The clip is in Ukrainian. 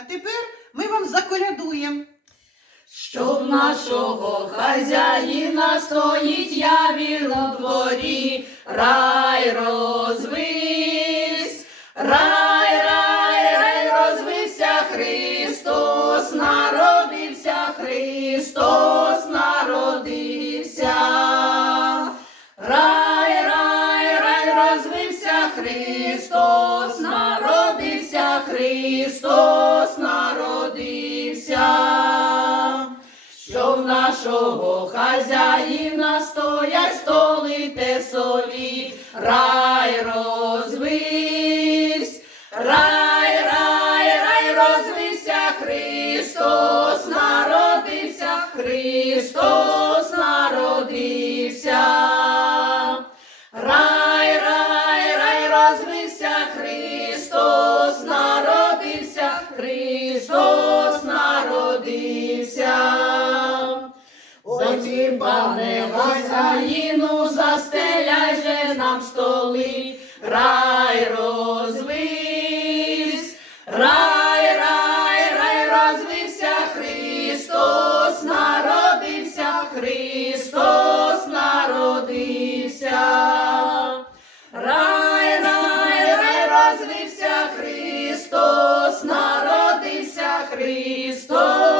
А тепер ми вам заколядуємо. Щоб нашого хазяїна стоїть явір у дворі, рай розвивсь, рай, рай, рай розвився Христос, народився Христос, народився. Рай, рай, рай розвився Христос, Христос, народився. Що в нашого хазяїна стоять столи тесові, рай розвивсь, рай, рай, рай розвився Христос, народився Христос, Ти, пане Хазяїну, застеляй же нам столи, рай розвивсь, рай, рай, рай розвився Христос, народився Христос, народився. Рай, рай, рай розвився Христос, народився Христос.